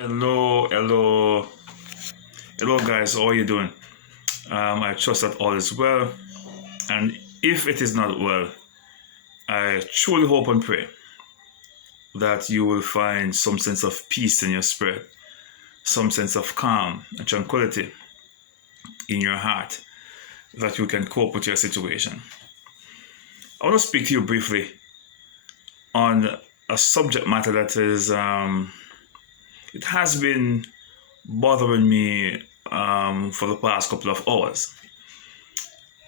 Hello, hello, hello, guys. How are you doing? I trust that all is well. And if it is not well, I truly hope and pray that you will find some sense of peace in your spirit, some sense of calm and tranquility in your heart, that you can cope with your situation. I want to speak to you briefly on a subject matter that it has been bothering me for the past couple of hours.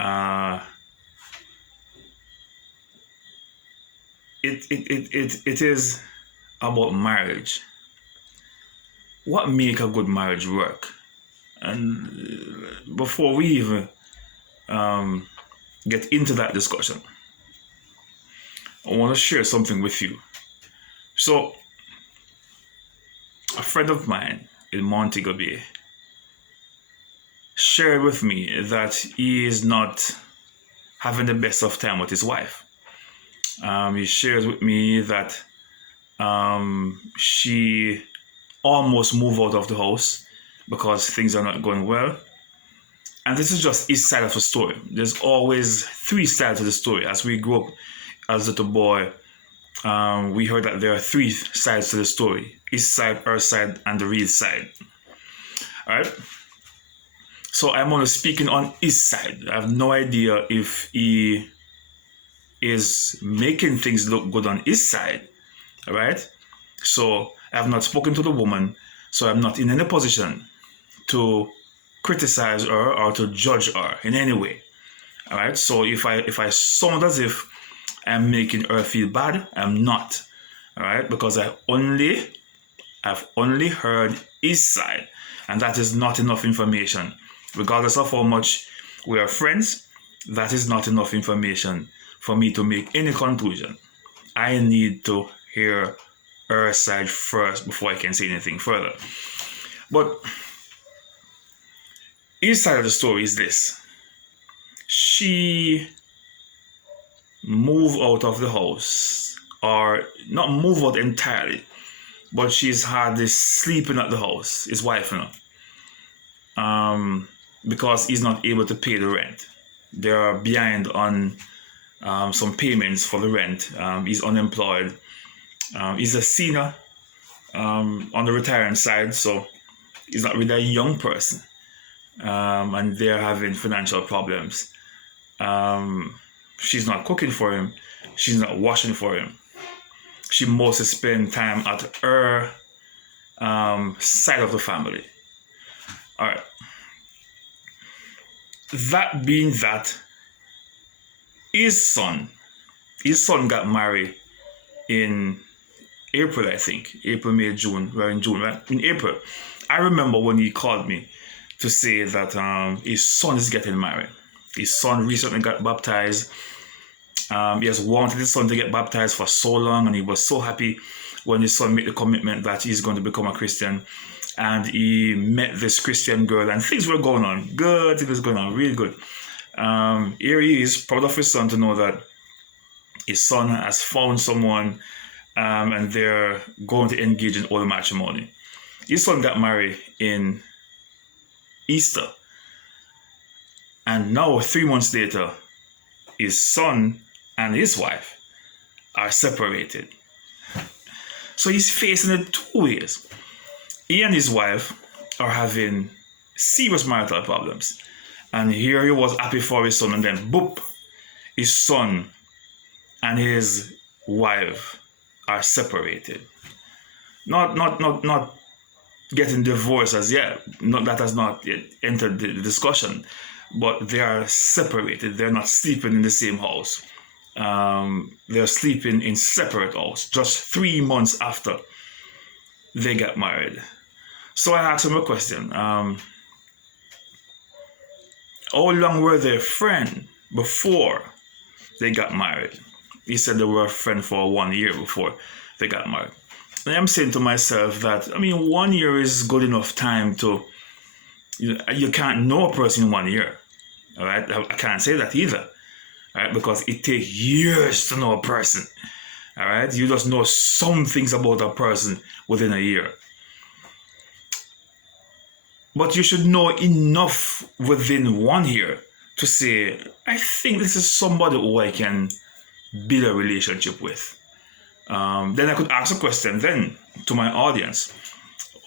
Uh, it is about marriage. What make a good marriage work? And before we even get into that discussion, I want to share something with you. So, a friend of mine in Montego Bay shared with me that he is not having the best of time with his wife. He shares with me that she almost moved out of the house because things are not going well. And this is just his side of the story. There's always three sides of the story. As we grew up as a little boy, we heard that there are three sides to the story: his side, her side, and the real side. All right. So I'm only speaking on his side. I have no idea if he is making things look good on his side. All right. So I have not spoken to the woman, so I'm not in any position to criticize her or to judge her in any way. All right. So if I sound as if I'm making her feel bad, I'm not. All right, because I've only heard his side, and that is not enough information. Regardless of how much we are friends, that is not enough information for me to make any conclusion. I need to hear her side first before I can say anything further. But his side of the story is this: she moved out of the house, or not move out entirely, but she's had this sleeping at the house, his wife, because he's not able to pay the rent. They are behind on some payments for the rent. He's unemployed. He's a senior on the retiring side, so he's not really a young person, and they're having financial problems. She's not cooking for him. She's not washing for him. She mostly spends time at her side of the family. All right. That being that, his son got married in April, I think. April, May, June. We're in June, right? In April. I remember when he called me to say that his son is getting married. His son recently got baptized. He has wanted his son to get baptized for so long, and he was so happy when his son made the commitment that he's going to become a Christian. And he met this Christian girl, and things were going on good. It was going on really good. Here he is, proud of his son to know that his son has found someone, and they're going to engage in holy matrimony. His son got married in Easter, and now 3 months later, his son and his wife are separated. So he's facing it two ways. He and his wife are having serious marital problems. And here he was happy for his son, and then boop, his son and his wife are separated. Not getting divorced as yet. That has not yet entered the discussion. But they are separated. They're not sleeping in the same house. They're sleeping in separate houses just 3 months after they got married. So I asked him a question. How long were they friends before they got married? He said they were friends for 1 year before they got married. And I'm saying to myself that, 1 year is good enough time to, you can't know a person in 1 year. All right, I can't say that either, all right, because it takes years to know a person. All right, you just know some things about a person within a year. But you should know enough within 1 year to say, I think this is somebody who I can build a relationship with. Then I could ask a question then to my audience.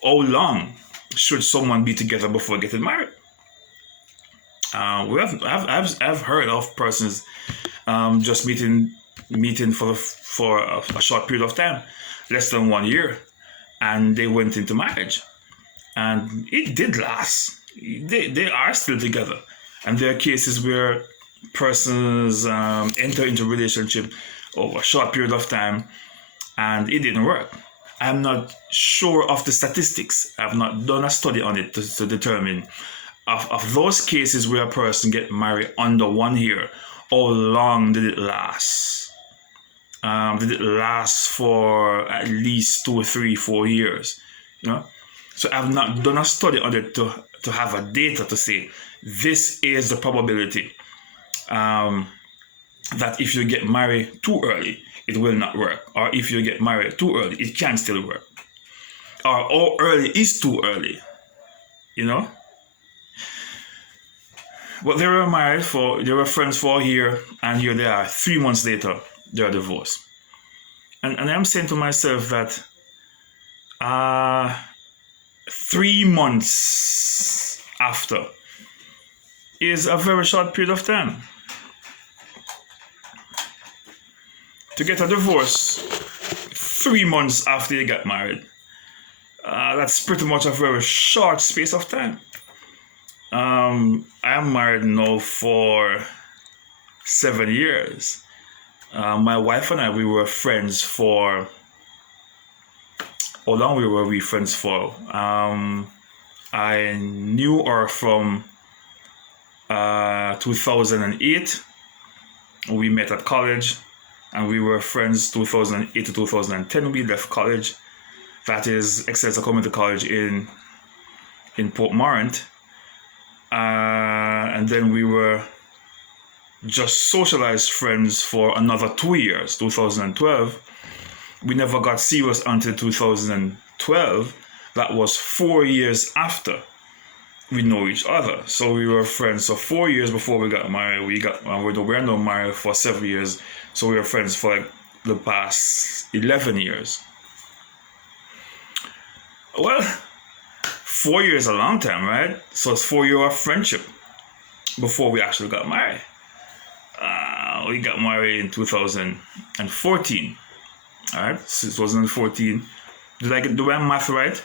How long should someone be together before getting married? I've heard of persons just meeting for a short period of time, less than 1 year, and they went into marriage, and it did last. They are still together, and there are cases where persons enter into relationship over a short period of time, and it didn't work. I'm not sure of the statistics. I've not done a study on it to determine of those cases where a person get married under 1 year, how long did it last? Did it last for at least 2, 3, 4 years? You know, so I've not done a study on it to have a data to say this is the probability that if you get married too early, it will not work, or if you get married too early, it can still work, or how early is too early. You know. But they were they were friends for a year, and here they are, 3 months later, they're divorced. And I'm saying to myself that 3 months after is a very short period of time. To get a divorce 3 months after you get married, that's pretty much a very short space of time. I am married now for 7 years. My wife and I, we were friends for. How long were we friends for? I knew her from 2008. We met at college, and we were friends 2008 to 2010. We left college. That is Exeter Community College in Temperament. And then we were just socialized friends for another 2 years, 2012. We never got serious until 2012. That was 4 years after we know each other. So we were friends for 4 years before we got married. We're now married for 7 years. So we were friends for like the past 11 years. Well, 4 years is a long time, right? So it's 4 years of friendship before we actually got married. We got married in 2014. All right, 2014. Do I get the math right?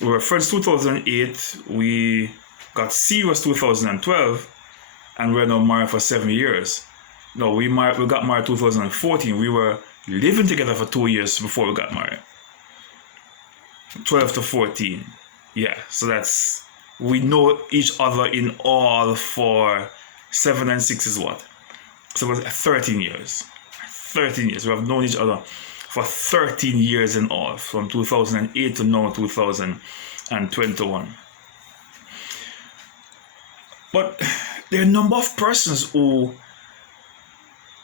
We were friends 2008. We got serious 2012, and we're now married for 7 years. No, we got married 2014. We were living together for 2 years before we got married. 12 to 14. Yeah, so we know each other in all for 7 and 6 is what? So it was 13 years. 13 years. We have known each other for 13 years in all, from 2008 to now 2021. But there are a number of persons who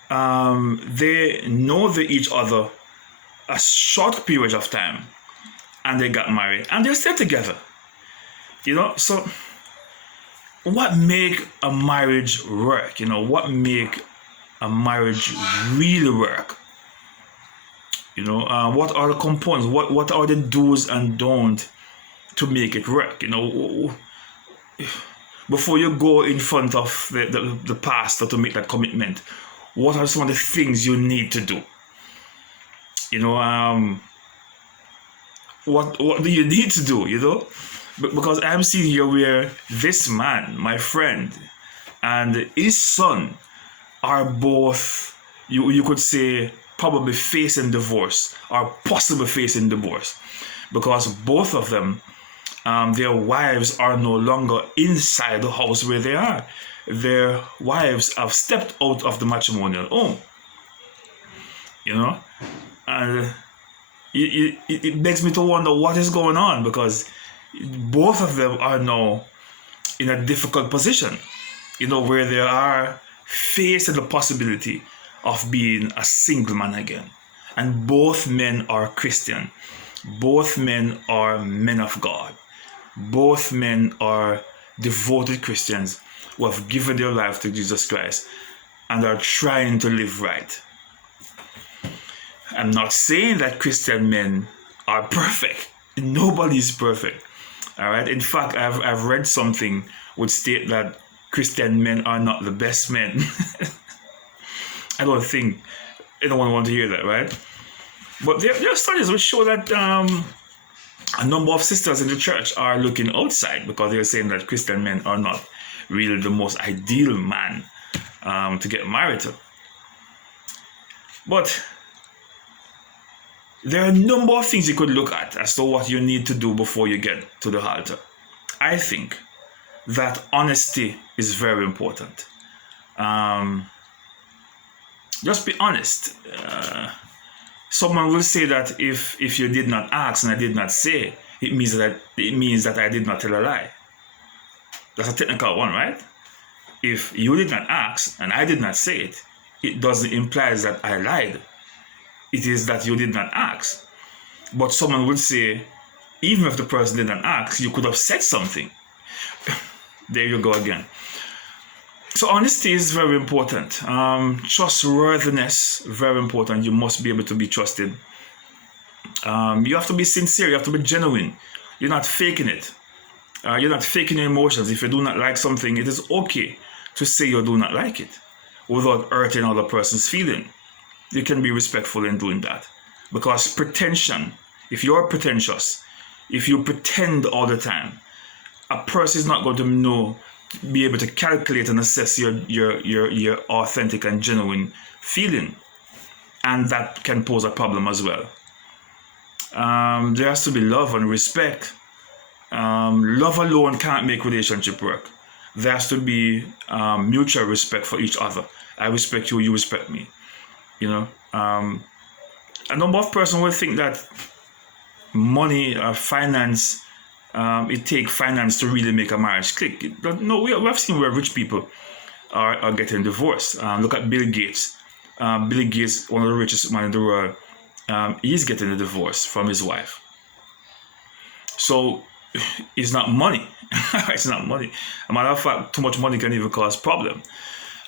they know each other a short period of time, and they got married, and they're still together. You know, so what make a marriage work? You know, what make a marriage really work? You know, what are the components? What are the do's and don'ts to make it work? You know, before you go in front of the pastor to make that commitment, what are some of the things you need to do? You know, what do you need to do? You know, because I'm seeing here where this man, my friend, and his son are both, you could say, probably facing divorce or possibly facing divorce, because both of them, their wives are no longer inside the house where they are. Their wives have stepped out of the matrimonial home. You know, and it begs me to wonder what is going on, because both of them are now in a difficult position, you know, where they are facing the possibility of being a single man again. And both men are Christian. Both men are men of God. Both men are devoted Christians who have given their life to Jesus Christ and are trying to live right. I'm not saying that Christian men are perfect. Nobody is perfect. All right. In fact, I've read something would state that Christian men are not the best men. I don't think anyone want to hear that, right? But there are studies which show that a number of sisters in the church are looking outside because they're saying that Christian men are not really the most ideal man to get married to. But there are a number of things you could look at as to what you need to do before you get to the altar. I think that honesty is very important. Just be honest. Someone will say that if you did not ask and I did not say, it means that I did not tell a lie. That's a technical one, right? If you did not ask and I did not say it, it doesn't imply that I lied. It is that you did not ask. But someone would say, even if the person did not ask, you could have said something. There you go again. So honesty is very important. Trustworthiness, very important. You must be able to be trusted. You have to be sincere. You have to be genuine. You're not faking it. You're not faking your emotions. If you do not like something, it is okay to say you do not like it without hurting other person's feeling. You can be respectful in doing that. Because pretension, if you're pretentious, if you pretend all the time, a person is not going to be able to calculate and assess your authentic and genuine feeling. And that can pose a problem as well. There has to be love and respect. Love alone can't make relationship work. There has to be mutual respect for each other. I respect you, you respect me. You know, a number of persons will think that money or finance, it takes finance to really make a marriage click. No, we have seen where rich people are getting divorced. Look at Bill Gates. Bill Gates, one of the richest men in the world, he's getting a divorce from his wife. So it's not money. It's not money. As a matter of fact, too much money can even cause problem.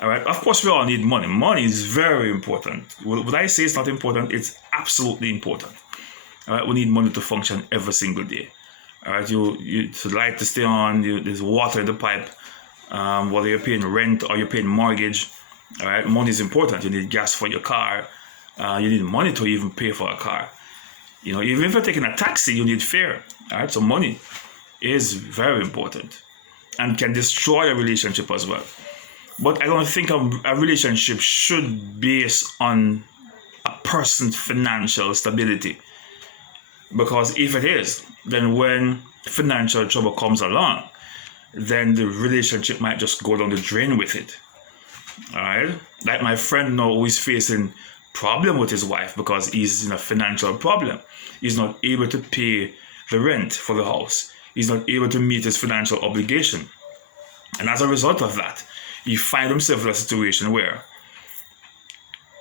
All right. Of course, we all need money. Money is very important. Would I say it's not important? It's absolutely important. All right. We need money to function every single day. All right. The light to stay on. There's water in the pipe. Whether you're paying rent or you're paying mortgage. All right. Money is important. You need gas for your car. You need money to even pay for a car. You know, even if you're taking a taxi, you need fare. All right. So money is very important and can destroy a relationship as well. But I don't think a relationship should base on a person's financial stability. Because if it is, then when financial trouble comes along, then the relationship might just go down the drain with it. All right? Like my friend now who is facing problem with his wife because he's in a financial problem. He's not able to pay the rent for the house. He's not able to meet his financial obligation. And as a result of that, he finds himself in a situation where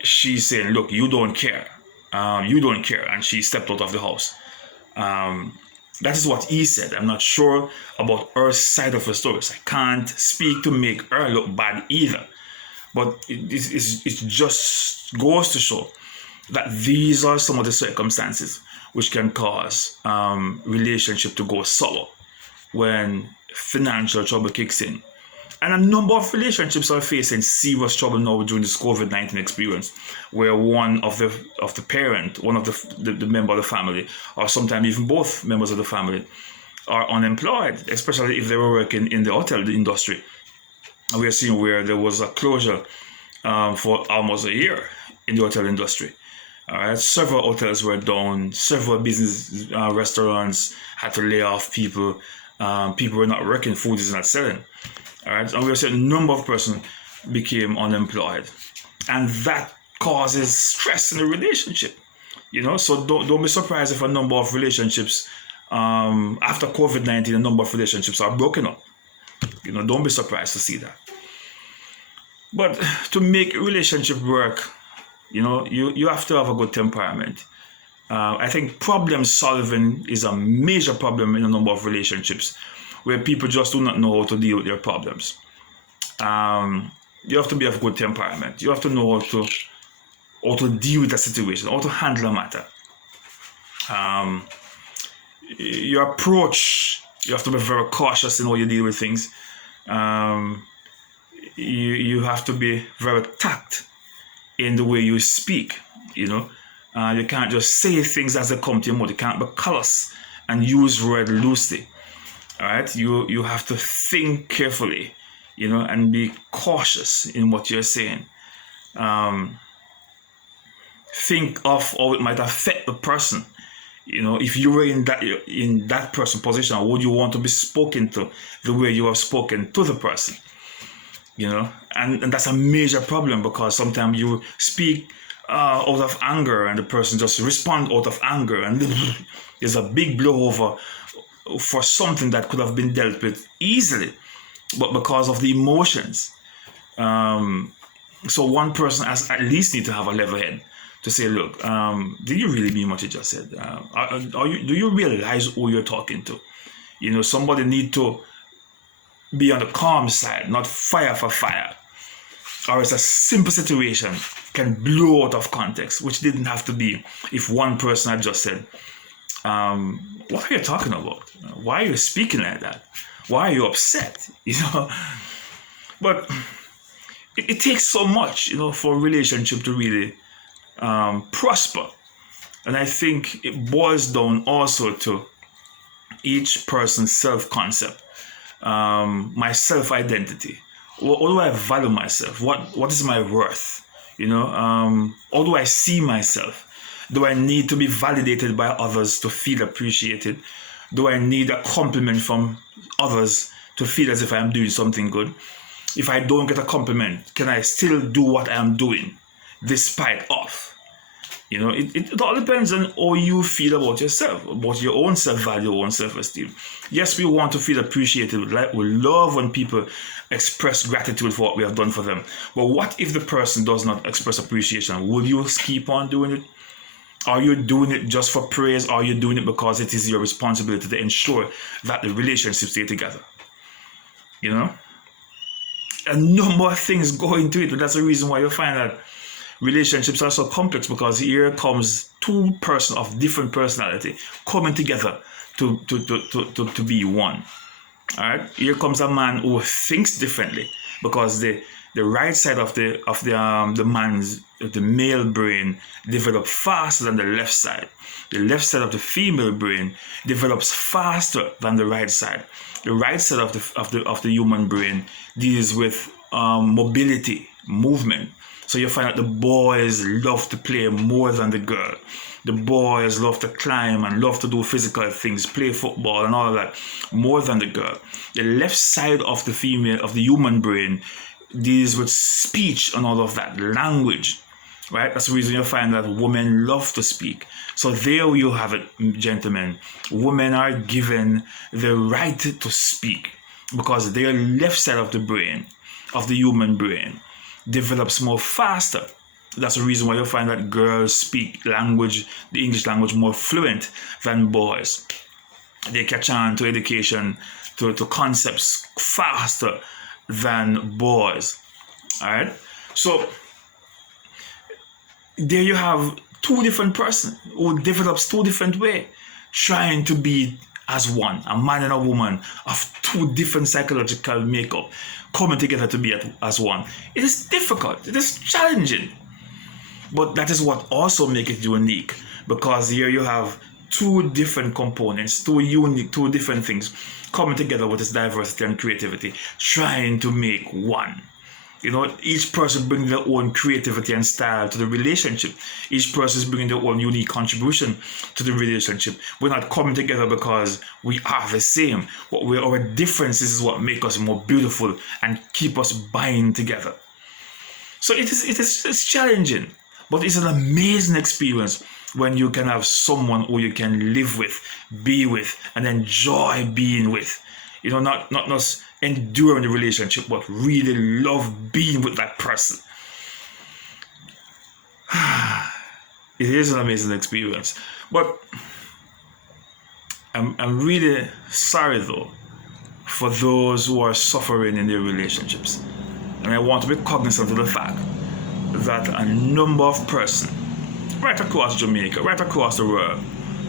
she's saying, look, you don't care. You don't care. And she stepped out of the house. That is what he said. I'm not sure about her side of the story. So I can't speak to make her look bad either. But it just goes to show that these are some of the circumstances which can cause relationship to go sour when financial trouble kicks in. And a number of relationships are facing serious trouble now during this COVID-19 experience, where one of the parent, one of the member of the family, or sometimes even both members of the family, are unemployed, especially if they were working in the hotel industry. And we are seeing where there was a closure for almost a year in the hotel industry. All right, several hotels were down, several business restaurants had to lay off people. People were not working, food is not selling. All right, and we see a number of persons became unemployed, and that causes stress in the relationship. You know, so don't be surprised if a number of relationships after COVID-19, a number of relationships are broken up. You know, don't be surprised to see that. But to make a relationship work, you know, you have to have a good temperament. I think problem solving is a major problem in a number of relationships where people just do not know how to deal with their problems. You have to be of good temperament. You have to know how to deal with a situation, how to handle a matter. Your approach, you have to be very cautious in how you deal with things. You have to be very tact in the way you speak. You can't just say things as they come to your mouth. You can't be callous and use word loosely. All right, you have to think carefully, and be cautious in what you're saying. Think of how it might affect the person. If you were in that person's position, would you want to be spoken to the way you have spoken to the person? And that's a major problem, because sometimes you speak out of anger and the person just respond out of anger, and there's a big blowover for something that could have been dealt with easily, but because of the emotions. So one person has at least need to have a level head to say, look, did you really mean what you just said? Do you realize who you're talking to? Somebody need to be on the calm side, not fire for fire. Or it's a simple situation can blow out of context, which didn't have to be if one person had just said, what are you talking about? Why are you speaking like that? Why are you upset? But it takes so much, for a relationship to really prosper. And I think it boils down also to each person's self-concept, my self-identity. How do I value myself? What is my worth? How do I see myself? Do I need to be validated by others to feel appreciated? Do I need a compliment from others to feel as if I am doing something good? If I don't get a compliment, can I still do what I am doing despite of? It all depends on how you feel about yourself, about your own self-value, your own self-esteem. Yes, we want to feel appreciated. We love when people express gratitude for what we have done for them. But what if the person does not express appreciation? Will you keep on doing it? Are you doing it just for praise? Or are you doing it because it is your responsibility to ensure that the relationship stay together? A number of things go into it, but that's the reason why you find that relationships are so complex, because here comes two persons of different personality coming together to be one. All right, here comes a man who thinks differently, because the right side of the male brain develops faster than the left side. The left side of the female brain develops faster than the right side. The right side of the human brain deals with mobility, movement. So you find that the boys love to play more than the girl. The boys love to climb and love to do physical things, play football and all of that, more than the girl. The left side of the human brain deals with speech and all of that, language, right? That's the reason you find that women love to speak. So there you have it, gentlemen. Women are given the right to speak because their left side of the brain, of the human brain, develops more faster. That's the reason why you find that girls speak language, the English language, more fluent than boys. They catch on to education, to concepts faster than boys. All right. So there you have two different persons who develops two different ways, trying to be as one, a man and a woman of two different psychological makeup, coming together to be as one. It is difficult. It is challenging. But that is what also makes it unique, because here you have two different components, two different things coming together with this diversity and creativity, trying to make one. Each person brings their own creativity and style to the relationship. Each person is bringing their own unique contribution to the relationship. We're not coming together because we are the same. Our differences is what make us more beautiful and keep us bind together. So it's challenging, but it's an amazing experience when you can have someone who you can live with, be with, and enjoy being with. Not just enduring the relationship, but really love being with that person. It is an amazing experience. But I'm really sorry though for those who are suffering in their relationships. And I want to be cognizant of the fact that a number of persons right across Jamaica, right across the world,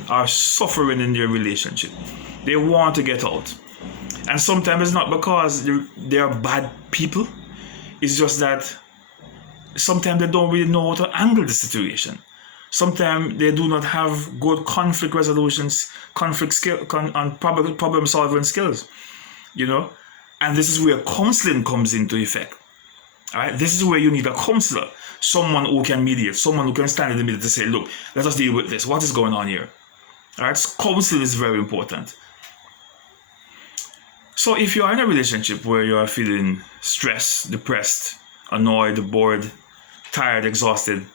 are suffering in their relationship. They want to get out. And sometimes it's not because they are bad people. It's just that sometimes they don't really know how to handle the situation. Sometimes they do not have good conflict resolutions, conflict skill, and problem solving skills. You know, and this is where counseling comes into effect. All right, this is where you need a counselor, someone who can mediate, someone who can stand in the middle to say, look, let us deal with this. What is going on here? All right, so counseling is very important. So if you are in a relationship where you are feeling stressed, depressed, annoyed, bored, tired, exhausted,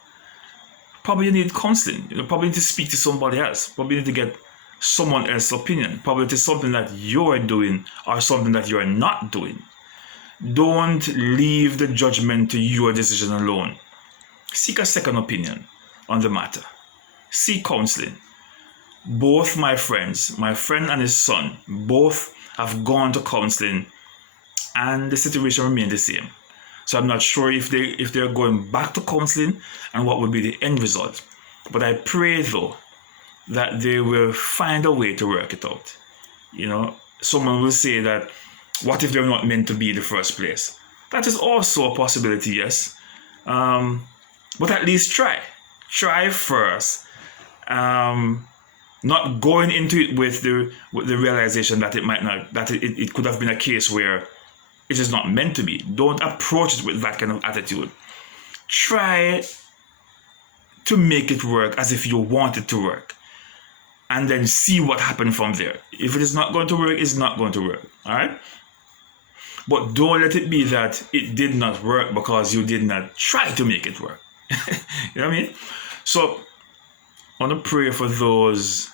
probably you need counseling. You probably need to speak to somebody else. Probably need to get someone else's opinion. Probably it is something that you are doing or something that you are not doing. Don't leave the judgment to your decision alone. Seek a second opinion on the matter. Seek counseling. Both my friends, my friend and his son, both have gone to counseling and the situation remained the same. So I'm not sure if they're going back to counseling and what will be the end result. But I pray though that they will find a way to work it out. You know, someone will say that, what if they're not meant to be in the first place? That is also a possibility, yes. But at least try. Try first. Not going into it with the realization that it might not, that it could have been a case where it is not meant to be. Don't approach it with that kind of attitude. Try to make it work as if you want it to work. And then see what happens from there. If it is not going to work, it's not going to work. All right? But don't let it be that it did not work because you did not try to make it work. You know what I mean? So I want to pray for those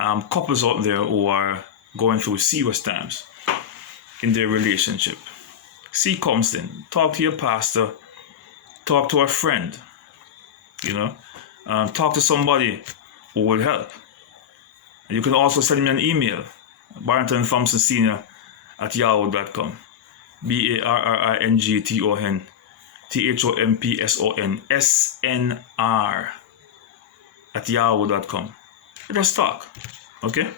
couples out there who are going through serious times in their relationship. Seek counseling. Talk to your pastor. Talk to a friend. You know, talk to somebody who will help. And you can also send me an email, Barrington Thompson Senior at yahoo.com. BARRINGTON THOMPSONSNR at yahoo.com. Let us talk. Okay?